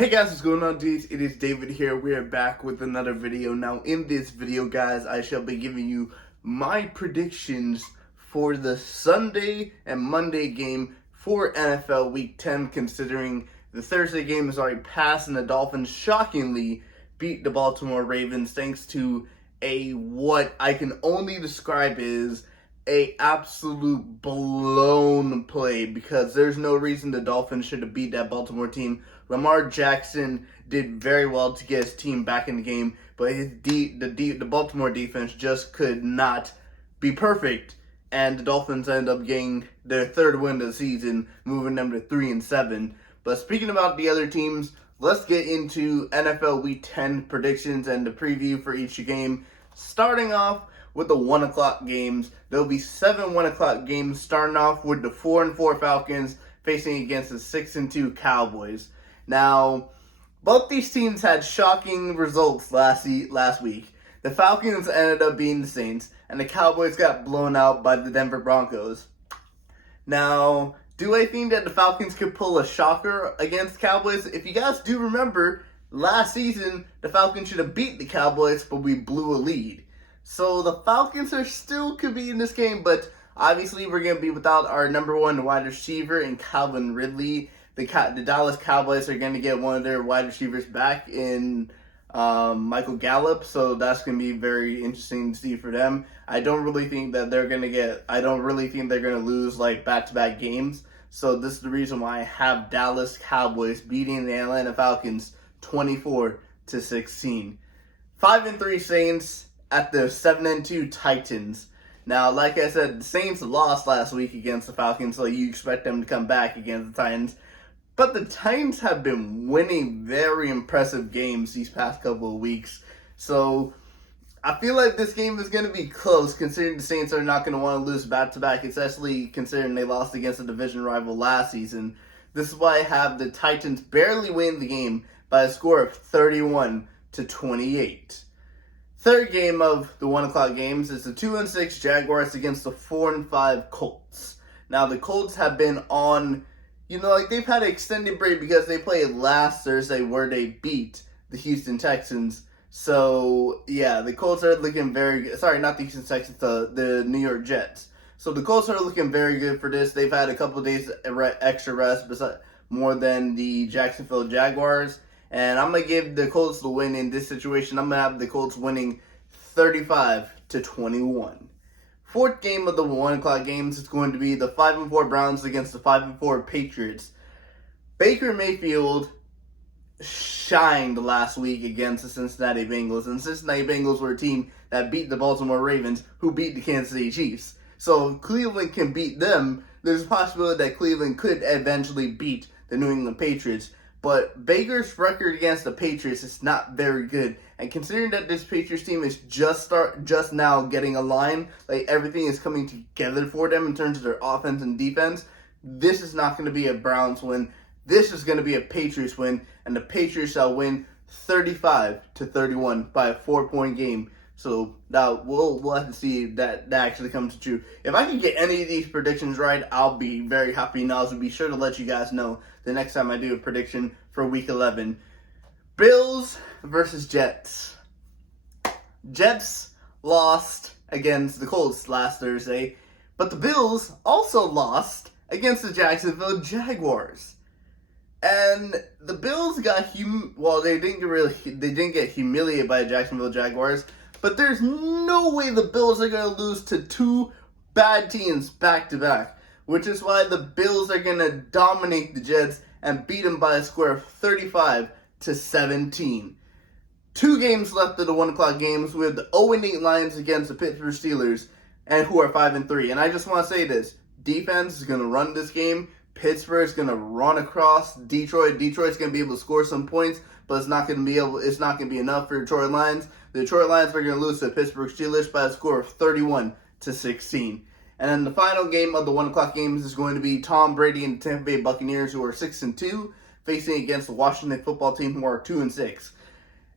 Hey guys, what's going on, dudes? It is David here. We are back with another video. Now, in this video, guys, I shall be giving you my predictions for the Sunday and Monday game for NFL Week 10, considering the Thursday game is already passed and the Dolphins shockingly beat the Baltimore Ravens thanks to what I can only describe as a absolute blown play, because there's no reason the Dolphins should have beat that Baltimore team. Lamar Jackson did very well to get his team back in the game, but the Baltimore defense just could not be perfect, and the Dolphins ended up getting their third win of the season, moving them to 3-7. But speaking about the other teams, let's get into NFL Week 10 predictions and the preview for each game. Starting off with the 1 o'clock games, there'll be 7 1 o'clock games, starting off with the 4-4 Falcons facing against the 6-2 Cowboys. Now, both these teams had shocking results last week. The Falcons ended up beating the Saints, and the Cowboys got blown out by the Denver Broncos. Now, do I think that the Falcons could pull a shocker against the Cowboys? If you guys do remember, last season, the Falcons should have beat the Cowboys, but we blew a lead. So the Falcons could be in this game, but obviously we're going to be without our number one wide receiver in Calvin Ridley. The Dallas Cowboys are going to get one of their wide receivers back in Michael Gallup, so that's going to be very interesting to see for them. I don't really think they're going to lose like back-to-back games. So this is the reason why I have Dallas Cowboys beating the Atlanta Falcons 24-16. 5-3 Saints at the 7-2 Titans. Now, like I said, the Saints lost last week against the Falcons, so you expect them to come back against the Titans. But the Titans have been winning very impressive games these past couple of weeks. So I feel like this game is going to be close, considering the Saints are not going to want to lose back-to-back, especially considering they lost against a division rival last season. This is why I have the Titans barely win the game by a score of 31-28. Third game of the 1 o'clock games is the 2-6 Jaguars against the 4-5 Colts. Now, the Colts have been on, they've had an extended break because they played last Thursday where they beat the Houston Texans. So, yeah, the Colts are looking very good. Sorry, not the Houston Texans, the New York Jets. So the Colts are looking very good for this. They've had a couple of days extra rest, more than the Jacksonville Jaguars. And I'm going to give the Colts the win in this situation. I'm going to have the Colts winning 35-21. Fourth game of the 1 o'clock games is going to be the 5-4 Browns against the 5-4 Patriots. Baker Mayfield shined last week against the Cincinnati Bengals. And the Cincinnati Bengals were a team that beat the Baltimore Ravens, who beat the Kansas City Chiefs. So if Cleveland can beat them, there's a possibility that Cleveland could eventually beat the New England Patriots. But Baker's record against the Patriots is not very good. And considering that this Patriots team is just now getting aligned, like everything is coming together for them in terms of their offense and defense, this is not going to be a Browns win. This is going to be a Patriots win, and the Patriots shall win 35-31 by a 4-point game. So now we'll have to see that actually comes true. If I can get any of these predictions right, I'll be very happy. And I'll be sure to let you guys know the next time I do a prediction for Week 11. Bills versus Jets. Jets lost against the Colts last Thursday, but the Bills also lost against the Jacksonville Jaguars. And the Bills got they didn't get humiliated by the Jacksonville Jaguars. But there's no way the Bills are going to lose to two bad teams back-to-back, which is why the Bills are going to dominate the Jets and beat them by a score of 35-17. 2 games left of the 1 o'clock games with the 0-8 Lions against the Pittsburgh Steelers, and who are 5-3. And I just want to say this. Defense is going to run this game. Pittsburgh is going to run across Detroit. Detroit's going to be able to score some points, but it's not going to be enough for the Detroit Lions. The Detroit Lions are going to lose to the Pittsburgh Steelers by a score of 31-16. And then the final game of the 1 o'clock games is going to be Tom Brady and the Tampa Bay Buccaneers, who are 6-2, facing against the Washington football team, who are 2-6.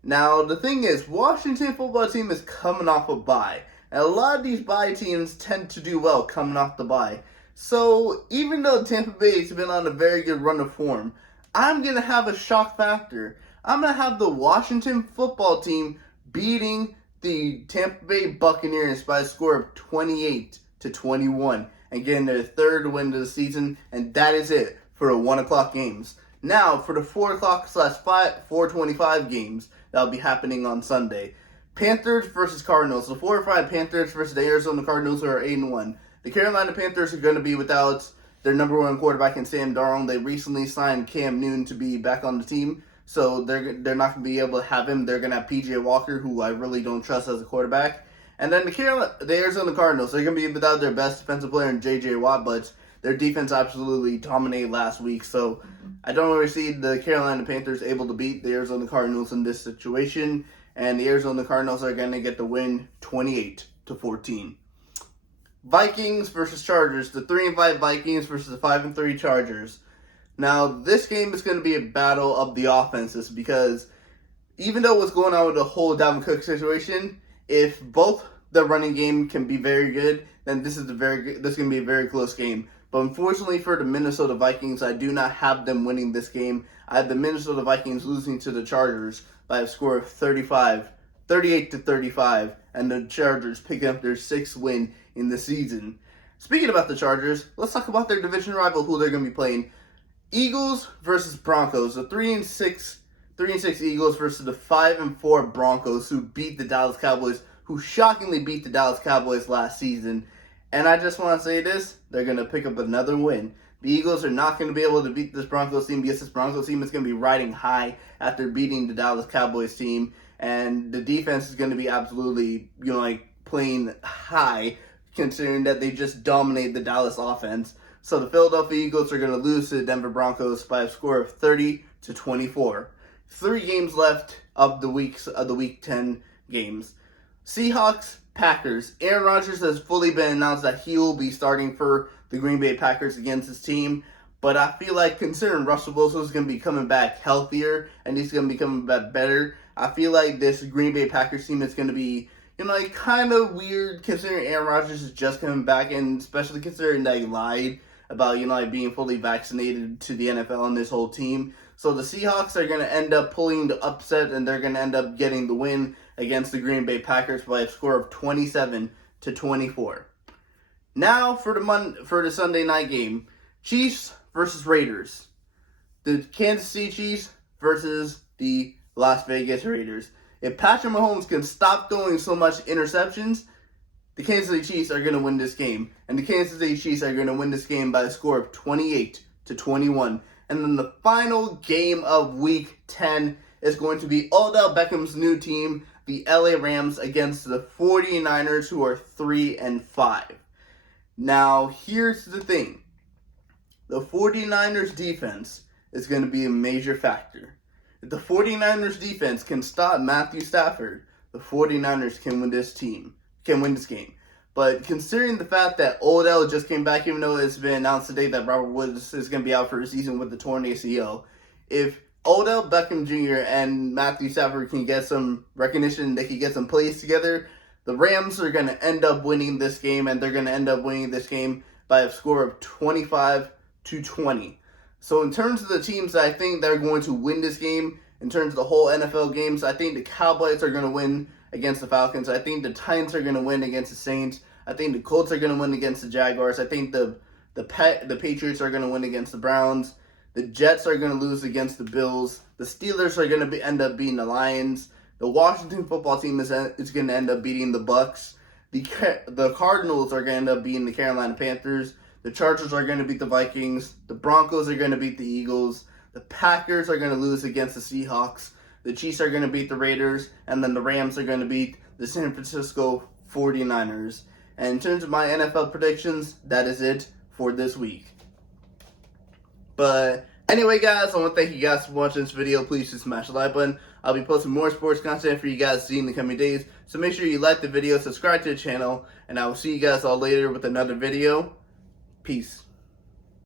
Now, the thing is, Washington football team is coming off a bye. And a lot of these bye teams tend to do well coming off the bye. So, even though Tampa Bay has been on a very good run of form, I'm going to have a shock factor. I'm going to have the Washington football team beating the Tampa Bay Buccaneers by a score of 28-21 and getting their third win of the season, and that is it for the 1 o'clock games. Now, for the 4 o'clock / 4:25 games that will be happening on Sunday. Panthers versus Cardinals. The 4 or 5 Panthers versus the Arizona Cardinals, who are 8-1. The Carolina Panthers are going to be without their number one quarterback in Sam Darnold. They recently signed Cam Newton to be back on the team, so they're not going to be able to have him. They're going to have P.J. Walker, who I really don't trust as a quarterback. And then the Arizona Cardinals, they're going to be without their best defensive player in J.J. Watt, but their defense absolutely dominated last week. So I don't really see the Carolina Panthers able to beat the Arizona Cardinals in this situation. And the Arizona Cardinals are going to get the win 28-14. Vikings versus Chargers. The 3-5 Vikings versus the 5-3 Chargers. Now, this game is going to be a battle of the offenses because even though what's going on with the whole Dalvin Cook situation, if both the running game can be very good, then this is going to be a very close game. But unfortunately for the Minnesota Vikings, I do not have them winning this game. I have the Minnesota Vikings losing to the Chargers by a score of 38-35, and the Chargers picking up their 6th win in the season. Speaking about the Chargers, let's talk about their division rival, who they're going to be playing. Eagles versus Broncos. The 3-6 Eagles versus the 5-4 Broncos, who beat the Dallas Cowboys, who shockingly beat the Dallas Cowboys last season. And I just want to say this, they're going to pick up another win. The Eagles are not going to be able to beat this Broncos team because this Broncos team is going to be riding high after beating the Dallas Cowboys team. And the defense is going to be absolutely, playing high, considering that they just dominated the Dallas offense. So the Philadelphia Eagles are going to lose to the Denver Broncos by a score of 30-24. 3 games left of the week 10 games. Seahawks, Packers. Aaron Rodgers has fully been announced that he will be starting for the Green Bay Packers against his team. But I feel like considering Russell Wilson is going to be coming back healthier and he's going to be coming back better, I feel like this Green Bay Packers team is going to be, kind of weird considering Aaron Rodgers is just coming back, and especially considering that he lied about, being fully vaccinated to the NFL and this whole team. So the Seahawks are going to end up pulling the upset, and they're going to end up getting the win against the Green Bay Packers by a score of 27-24. Now for the Sunday night game, Chiefs versus Raiders. The Kansas City Chiefs versus the Las Vegas Raiders. If Patrick Mahomes can stop throwing so much interceptions, the Kansas City Chiefs are going to win this game. And the Kansas City Chiefs are going to win this game by a score of 28-21. And then the final game of Week 10 is going to be Odell Beckham's new team, the LA Rams, against the 49ers, who are 3-5. Now, here's the thing. The 49ers defense is going to be a major factor. If the 49ers defense can stop Matthew Stafford, the 49ers can win this game. But considering the fact that Odell just came back, even though it's been announced today that Robert Woods is going to be out for the season with the torn ACL, if Odell Beckham Jr. and Matthew Stafford can get some recognition, they can get some plays together, the Rams are going to end up winning this game, and they're going to end up winning this game by a score of 25-20. So in terms of the teams that I think they're going to win this game, in terms of the whole NFL games, I think the Cowboys are going to win against the Falcons. I think the Titans are going to win against the Saints. I think the Colts are going to win against the Jaguars. I think the Patriots are going to win against the Browns. The Jets are going to lose against the Bills. The Steelers are going to end up beating the Lions. The Washington football team is going to end up beating the Bucks. The Cardinals are going to end up beating the Carolina Panthers. The Chargers are going to beat the Vikings. The Broncos are going to beat the Eagles. The Packers are going to lose against the Seahawks. The Chiefs are going to beat the Raiders. And then the Rams are going to beat the San Francisco 49ers. And in terms of my NFL predictions, that is it for this week. But anyway, guys, I want to thank you guys for watching this video. Please just smash the like button. I'll be posting more sports content for you guys to see in the coming days. So make sure you like the video, subscribe to the channel, and I will see you guys all later with another video. Peace.